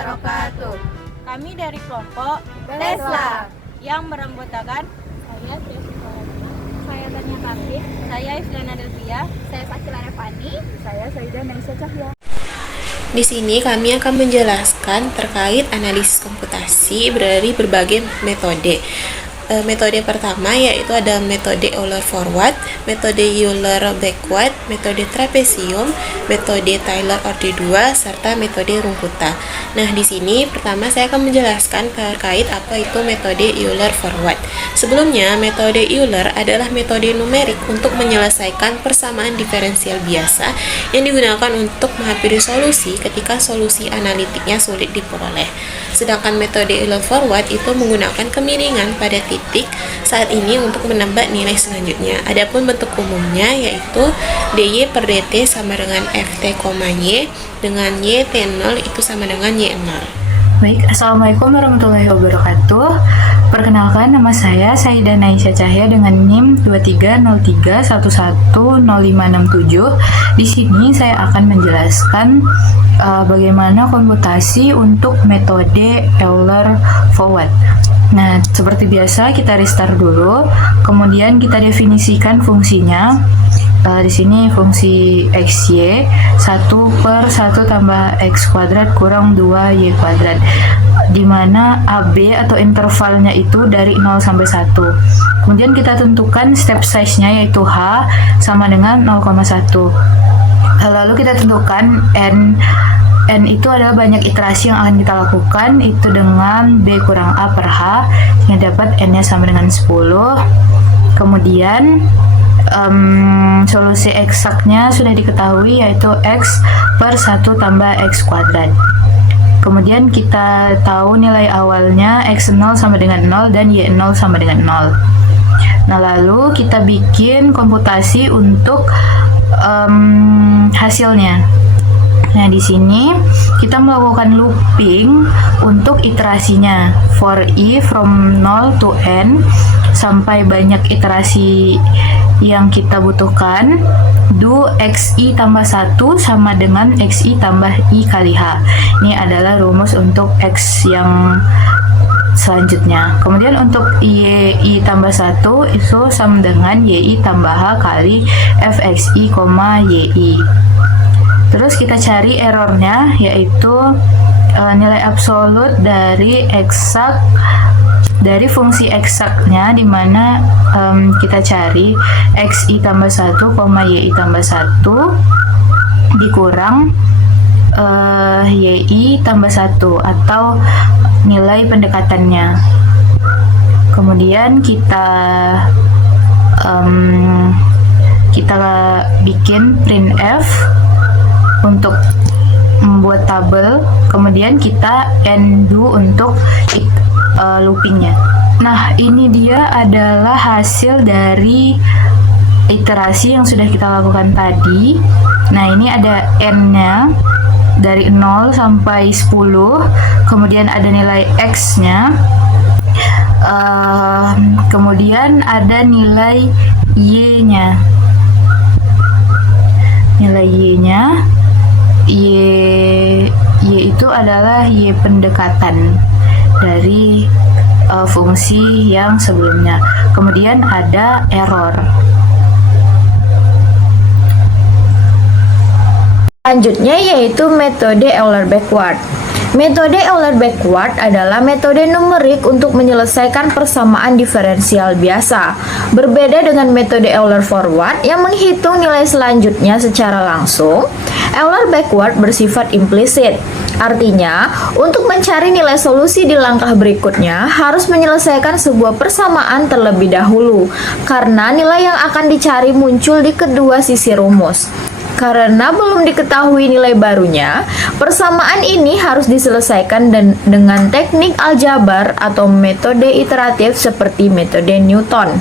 wabarakatuh. Kami dari kelompok Tesla yang beranggotakan Saya Trias saya Tania Kartik, saya Iflana Delvia, saya Sakila Revani, saya Saida Naisa Cahya. Di sini kami akan menjelaskan terkait analisis komputasi dari berbagai metode. Metode pertama yaitu ada metode Euler forward, metode Euler backward, metode trapesium, metode Taylor orde 2, serta metode Runkuta. Nah, di sini pertama saya akan menjelaskan terkait apa itu metode Euler forward. Sebelumnya, metode Euler adalah metode numerik untuk menyelesaikan persamaan diferensial biasa yang digunakan untuk menghampiri solusi ketika solusi analitiknya sulit diperoleh. Sedangkan metode Euler forward itu menggunakan kemiringan pada titik saat ini untuk menebak nilai selanjutnya. Adapun bentuk umumnya yaitu dy per dt sama dengan ft, y dengan y t0 itu sama dengan y0. Baik, Assalamualaikum warahmatullahi wabarakatuh. Perkenalkan, nama saya Saida Naisa Cahya dengan NIM 2303110567. Di sini saya akan menjelaskan bagaimana komputasi untuk metode Euler forward. Nah, seperti biasa kita restart dulu, kemudian kita definisikan fungsinya. Di sini fungsi xy 1 per 1 tambah x kuadrat kurang 2y kuadrat, di mana AB atau intervalnya itu dari 0 sampai 1. Kemudian kita tentukan step size-nya yaitu h sama dengan 0,1. Lalu kita tentukan n itu adalah banyak iterasi yang akan kita lakukan, itu dengan b kurang a per h, yang dapat n-nya sama dengan 10. Kemudian solusi eksaknya sudah diketahui yaitu x per 1 tambah x kuadrat. Kemudian kita tahu nilai awalnya x0 sama dengan 0 dan y0 sama dengan 0. Nah, lalu kita bikin komputasi untuk hasilnya. Nah, di sini kita melakukan looping untuk iterasinya for i from 0 to n sampai banyak iterasi yang kita butuhkan. Do xi tambah 1 sama dengan xi tambah i kali h. Ini adalah rumus untuk x yang selanjutnya. Kemudian untuk yi tambah 1 itu sama dengan yi tambah h kali fxi, yi. Terus kita cari errornya, yaitu nilai absolut dari fungsi eksaknya, di mana kita cari xi tambah 1, yi tambah 1 dikurang yi tambah 1 atau nilai pendekatannya. Kemudian kita bikin printf untuk membuat tabel, kemudian kita undo untuk loopingnya. Nah, ini dia adalah hasil dari iterasi yang sudah kita lakukan tadi. Nah, ini ada n-nya dari 0 sampai 10, kemudian ada nilai x-nya, kemudian ada nilai y-nya. Nilai y-nya, y itu adalah y pendekatan dari fungsi yang sebelumnya. Kemudian ada error. Selanjutnya yaitu metode Euler backward. Metode Euler backward adalah metode numerik untuk menyelesaikan persamaan diferensial biasa. Berbeda dengan metode Euler forward yang menghitung nilai selanjutnya secara langsung, Euler backward bersifat implisit. Artinya, untuk mencari nilai solusi di langkah berikutnya harus menyelesaikan sebuah persamaan terlebih dahulu, karena nilai yang akan dicari muncul di kedua sisi rumus. Karena belum diketahui nilai barunya, persamaan ini harus diselesaikan dengan teknik aljabar atau metode iteratif seperti metode Newton.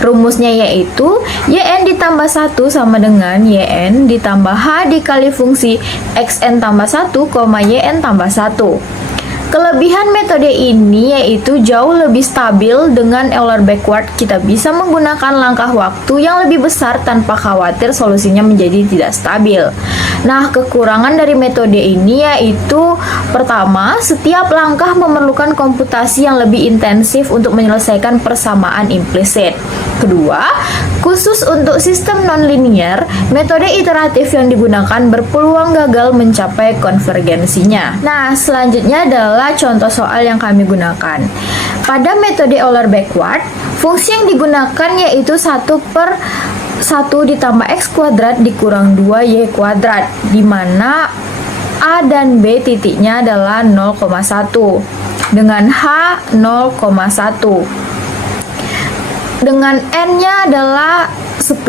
Rumusnya yaitu yn ditambah 1 sama dengan yn ditambah h dikali fungsi xn tambah 1, yn tambah 1. Kelebihan metode ini yaitu jauh lebih stabil. Dengan Euler backward kita bisa menggunakan langkah waktu yang lebih besar tanpa khawatir solusinya menjadi tidak stabil. Nah, kekurangan dari metode ini yaitu pertama, setiap langkah memerlukan komputasi yang lebih intensif untuk menyelesaikan persamaan implisit. Kedua, khusus untuk sistem nonlinear, metode iteratif yang digunakan berpeluang gagal mencapai konvergensinya. Nah, selanjutnya adalah contoh soal yang kami gunakan. Pada metode Euler backward, fungsi yang digunakan yaitu 1 per 1 ditambah x kuadrat dikurang 2y kuadrat, di mana A dan B titiknya adalah 0,1 dengan H 0,1 dengan N-nya adalah 10.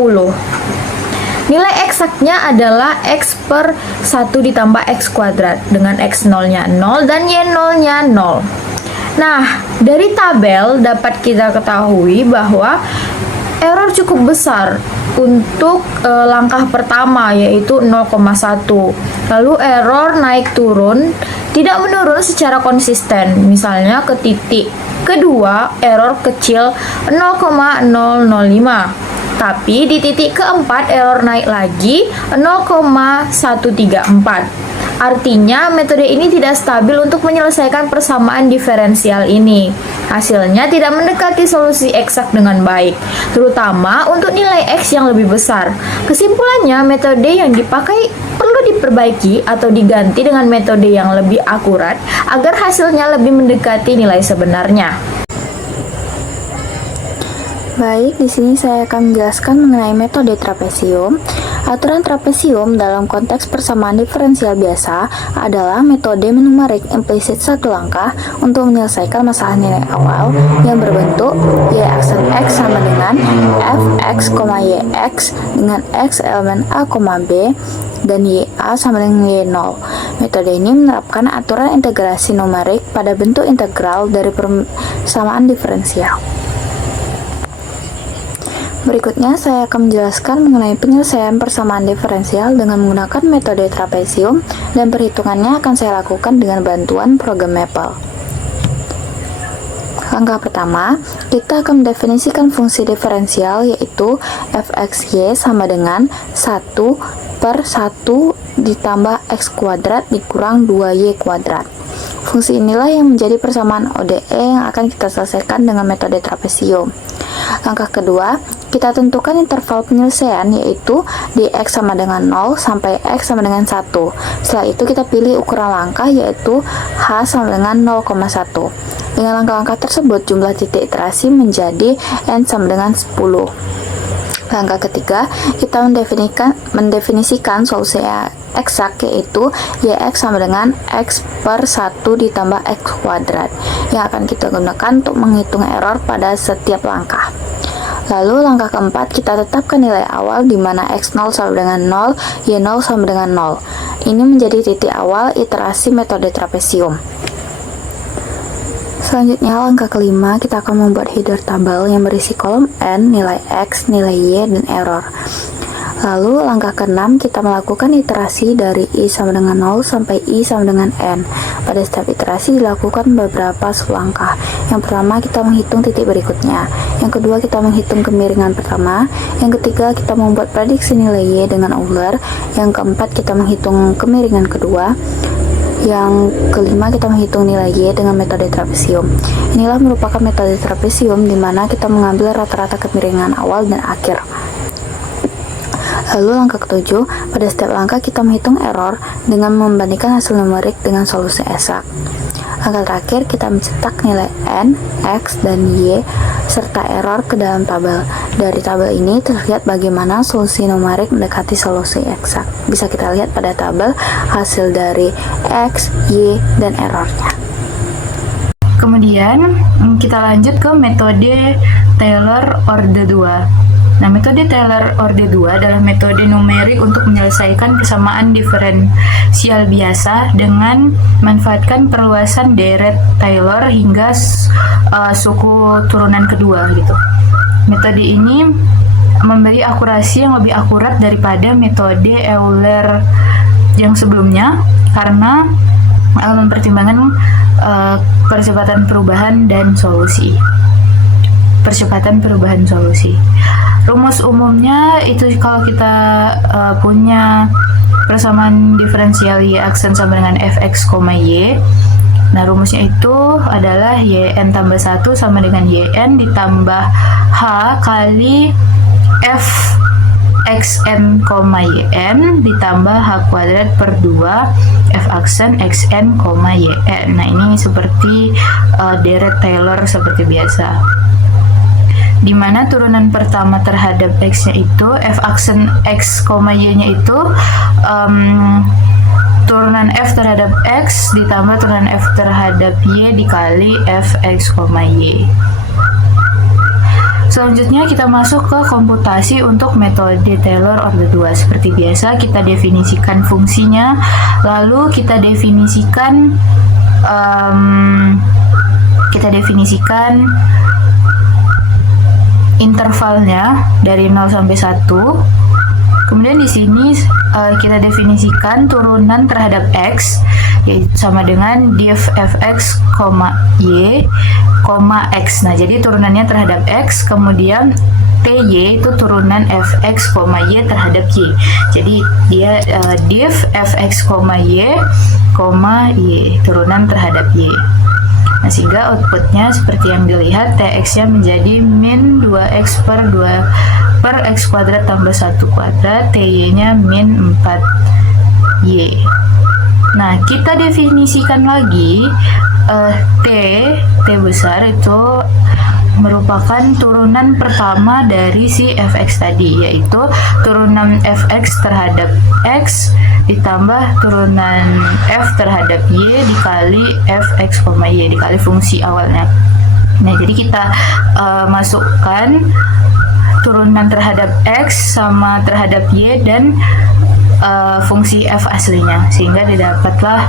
Nilai eksaknya adalah x per 1 ditambah x kuadrat dengan x 0-nya 0 dan y 0-nya 0. Nah, dari tabel dapat kita ketahui bahwa error cukup besar untuk langkah pertama yaitu 0,1. Lalu error naik turun tidak menurun secara konsisten. Misalnya ke titik kedua error kecil 0,005. Tapi di titik keempat error naik lagi 0,134. Artinya metode ini tidak stabil untuk menyelesaikan persamaan diferensial ini. Hasilnya tidak mendekati solusi eksak dengan baik, terutama untuk nilai X yang lebih besar. Kesimpulannya, metode yang dipakai perlu diperbaiki atau diganti dengan metode yang lebih akurat agar hasilnya lebih mendekati nilai sebenarnya. Baik, di sini saya akan menjelaskan mengenai metode trapesium. Aturan trapesium dalam konteks persamaan diferensial biasa adalah metode numerik implisit satu langkah untuk menyelesaikan masalah nilai awal yang berbentuk y aksen x sama dengan fx, yx dengan x elemen a, b dan ya sama dengan y0. Metode ini menerapkan aturan integrasi numerik pada bentuk integral dari persamaan diferensial. Berikutnya saya akan menjelaskan mengenai penyelesaian persamaan diferensial dengan menggunakan metode trapesium, dan perhitungannya akan saya lakukan dengan bantuan program Maple. Langkah pertama, kita akan mendefinisikan fungsi diferensial yaitu fxy sama dengan 1 per 1 ditambah x kuadrat dikurang 2y kuadrat. Fungsi inilah yang menjadi persamaan ODE yang akan kita selesaikan dengan metode trapesium. Langkah kedua, kita tentukan interval penyelesaian yaitu dx sama dengan 0 sampai x sama dengan 1. Setelah itu kita pilih ukuran langkah yaitu h sama dengan 0,1. Dengan langkah-langkah tersebut jumlah titik iterasi menjadi n sama dengan 10. Langkah ketiga, kita mendefinisikan solusi eksak yaitu yx sama dengan x per 1 ditambah x kuadrat yang akan kita gunakan untuk menghitung error pada setiap langkah. Lalu langkah keempat, kita tetapkan nilai awal di mana x0 sama dengan 0, y0 sama dengan 0. Ini menjadi titik awal iterasi metode trapesium. Selanjutnya langkah kelima, kita akan membuat header tabel yang berisi kolom n, nilai x, nilai y, dan error. Lalu langkah ke-6, kita melakukan iterasi dari i sama dengan 0 sampai i sama dengan n. Pada setiap iterasi dilakukan beberapa sublangkah. Yang pertama, kita menghitung titik berikutnya. Yang kedua, kita menghitung kemiringan pertama. Yang ketiga, kita membuat prediksi nilai y dengan Euler. Yang keempat, kita menghitung kemiringan kedua. Yang kelima, kita menghitung nilai y dengan metode trapesium. Inilah merupakan metode trapesium di mana kita mengambil rata-rata kemiringan awal dan akhir. Lalu langkah ketujuh, pada setiap langkah kita menghitung error dengan membandingkan hasil numerik dengan solusi eksak. Langkah terakhir, kita mencetak nilai n, x, dan y serta error ke dalam tabel. Dari tabel ini terlihat bagaimana solusi numerik mendekati solusi eksak. Bisa kita lihat pada tabel hasil dari x, y, dan errornya. Kemudian kita lanjut ke metode Taylor Orde 2. Nah, metode Taylor Orde 2 adalah metode numerik untuk menyelesaikan persamaan diferensial biasa dengan manfaatkan perluasan deret Taylor hingga suku turunan kedua gitu. Metode ini memberi akurasi yang lebih akurat daripada metode Euler yang sebelumnya karena mempertimbangkan percepatan perubahan dan solusi. Percepatan perubahan solusi. Rumus umumnya itu kalau kita punya persamaan diferensial y aksen sama dengan fx, y. Nah, rumusnya itu adalah yn tambah 1 sama dengan yn ditambah h kali f xn, yn ditambah h kuadrat per 2 f aksen xn, yn. Nah, ini seperti deret Taylor seperti biasa, di mana turunan pertama terhadap x-nya itu f aksen x, y-nya itu turunan f terhadap x ditambah turunan f terhadap y dikali f x, y. Selanjutnya kita masuk ke komputasi untuk metode Taylor order 2. Seperti biasa kita definisikan fungsinya, lalu kita definisikan intervalnya dari 0 sampai 1. Kemudian di sini kita definisikan turunan terhadap x, yaitu sama dengan div fx, y, x. Nah, jadi turunannya terhadap x, kemudian ty itu turunan fx, y terhadap y. Jadi dia div fx, y, turunan terhadap y. Nah, sehingga outputnya seperti yang dilihat, tx-nya menjadi min 2x per x kuadrat tambah 1 kuadrat, ty-nya min 4y. Nah, kita definisikan lagi t besar itu merupakan turunan pertama dari si fx tadi, yaitu turunan fx terhadap x ditambah turunan f terhadap y dikali fx, y dikali fungsi awalnya. Nah, jadi kita masukkan turunan terhadap x sama terhadap y dan fungsi f aslinya, sehingga didapatlah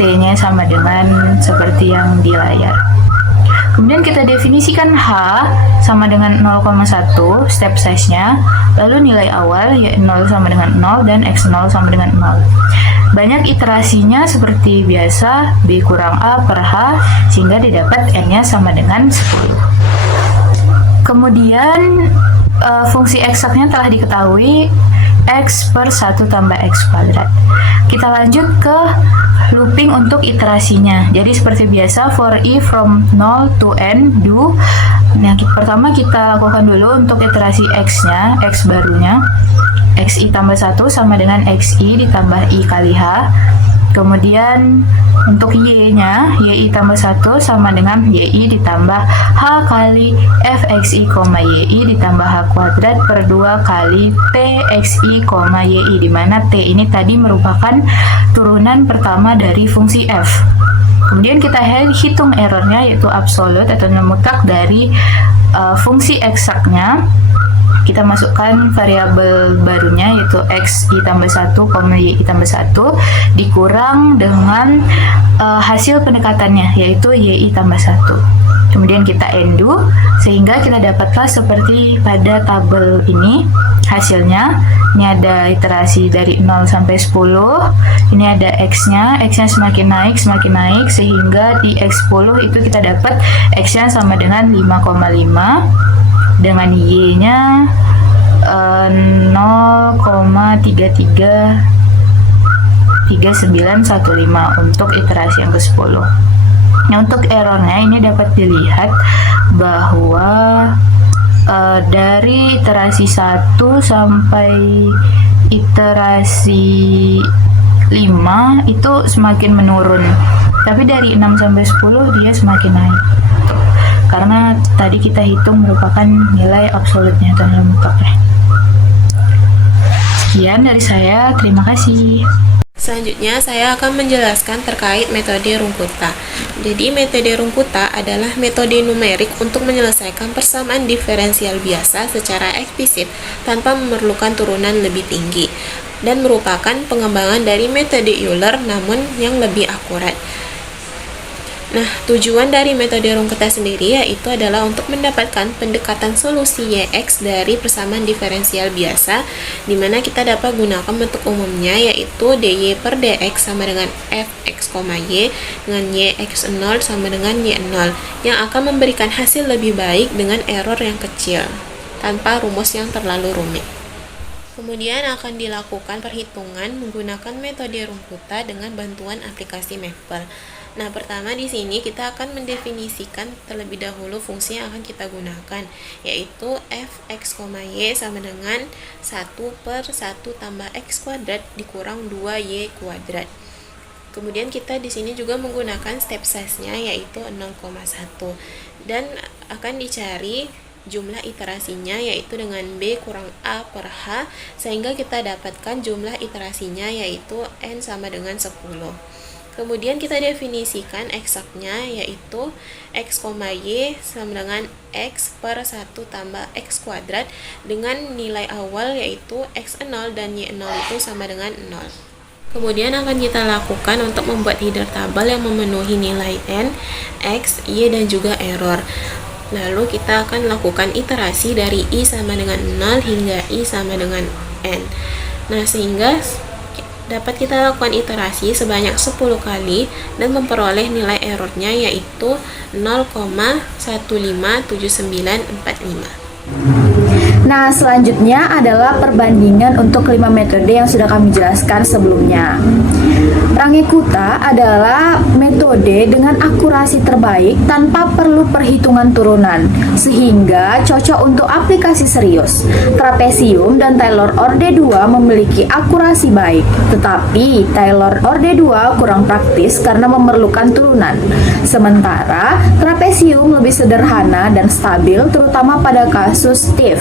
t-nya sama dengan seperti yang di layar. Kemudian kita definisikan h sama dengan 0,1 step size-nya, lalu nilai awal y 0 sama dengan 0 dan x0 sama dengan 0. Banyak iterasinya seperti biasa, b kurang a per h, sehingga didapat n-nya sama dengan 10. Kemudian fungsi eksaknya telah diketahui, x per 1 tambah x kuadrat. Kita lanjut ke looping untuk iterasinya. Jadi seperti biasa, for i from 0 to n do. Nah, pertama kita lakukan dulu untuk iterasi x-nya, x barunya. Xi tambah 1 sama dengan xi ditambah i kali h. Kemudian untuk y-nya, yi tambah 1 sama dengan yi ditambah h kali fxi, yi ditambah h kuadrat per 2 kali txi, yi, di mana t ini tadi merupakan turunan pertama dari fungsi f. Kemudian kita hitung errornya, yaitu absolut atau nilai mutlak dari fungsi eksaknya. Kita masukkan variabel barunya, yaitu xi tambah 1, yi tambah 1 dikurang dengan hasil pendekatannya, yaitu yi tambah 1. Kemudian kita undo, sehingga kita dapatlah seperti pada tabel ini hasilnya. Ini ada iterasi dari 0 sampai 10. Ini ada x-nya semakin naik, sehingga di x10 itu kita dapat x-nya sama dengan 5,5. Dengan y-nya 0,333915 untuk iterasi yang ke-10. Nah, untuk errornya ini dapat dilihat bahwa dari iterasi 1 sampai iterasi 5 itu semakin menurun, tapi dari 6 sampai 10 dia semakin naik. Karena tadi kita hitung merupakan nilai absolutnya atau nilai mutlaknya. Sekian dari saya, terima kasih. Selanjutnya saya akan menjelaskan terkait metode Runkuta. Jadi metode Runkuta adalah metode numerik untuk menyelesaikan persamaan diferensial biasa secara eksplisit tanpa memerlukan turunan lebih tinggi, dan merupakan pengembangan dari metode Euler namun yang lebih akurat. Nah, tujuan dari metode Runkuta sendiri yaitu adalah untuk mendapatkan pendekatan solusi YX dari persamaan diferensial biasa, di mana kita dapat gunakan bentuk umumnya yaitu dy per dx sama dengan fx, y dengan yx0 sama dengan y0, yang akan memberikan hasil lebih baik dengan error yang kecil, tanpa rumus yang terlalu rumit. Kemudian akan dilakukan perhitungan menggunakan metode Runkuta dengan bantuan aplikasi Maple. Nah, pertama di sini kita akan mendefinisikan terlebih dahulu fungsi yang akan kita gunakan, yaitu fx, y sama dengan 1 per 1 tambah x kuadrat dikurang 2y kuadrat. Kemudian kita di sini juga menggunakan step size-nya yaitu 0,1 dan akan dicari jumlah iterasinya yaitu dengan b kurang a per h, sehingga kita dapatkan jumlah iterasinya yaitu n sama dengan 10. Kemudian kita definisikan eksaknya yaitu x, y sama dengan x per 1 tambah x kuadrat dengan nilai awal yaitu x0 dan y0 itu sama dengan 0. Kemudian akan kita lakukan untuk membuat header tabel yang memenuhi nilai n, x, y, dan juga error. Lalu kita akan lakukan iterasi dari i sama dengan 0 hingga i sama dengan n. Nah, sehingga dapat kita lakukan iterasi sebanyak 10 kali dan memperoleh nilai errornya yaitu 0,157945. Nah, selanjutnya adalah perbandingan untuk 5 metode yang sudah kami jelaskan sebelumnya. Runkuta adalah metode dengan akurasi terbaik tanpa perlu perhitungan turunan, sehingga cocok untuk aplikasi serius. Trapesium dan Taylor-Orde 2 memiliki akurasi baik, tetapi Taylor-Orde 2 kurang praktis karena memerlukan turunan. Sementara trapesium lebih sederhana dan stabil, terutama pada kasus stiff.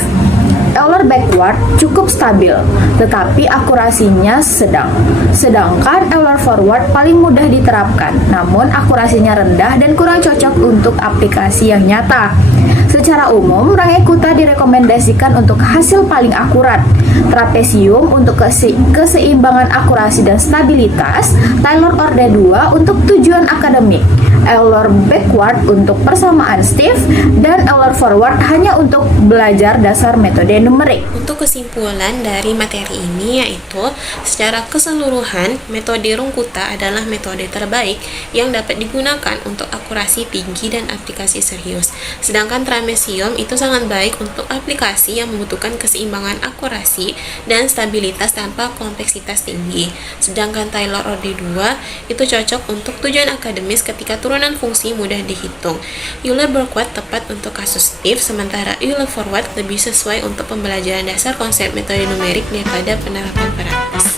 Euler backward cukup stabil, tetapi akurasinya sedang. Sedangkan Euler forward paling mudah diterapkan, namun akurasinya rendah dan kurang cocok untuk aplikasi yang nyata. Secara umum, Runkuta direkomendasikan untuk hasil paling akurat, trapesium untuk keseimbangan akurasi dan stabilitas, Taylor-Orde 2 untuk tujuan akademik, Euler backward untuk persamaan stiff, dan Euler forward hanya untuk belajar dasar metode numerik. Untuk kesimpulan dari materi ini yaitu secara keseluruhan metode Runkuta adalah metode terbaik yang dapat digunakan untuk akurasi tinggi dan aplikasi serius. Sedangkan trapesium itu sangat baik untuk aplikasi yang membutuhkan keseimbangan akurasi dan stabilitas tanpa kompleksitas tinggi. Sedangkan Taylor-Orde 2 itu cocok untuk tujuan akademis ketika turunan fungsi mudah dihitung. Euler backward tepat untuk kasus stiff, sementara Euler forward lebih sesuai untuk pembelajaran dasar konsep metode numerik daripada penerapan praktis.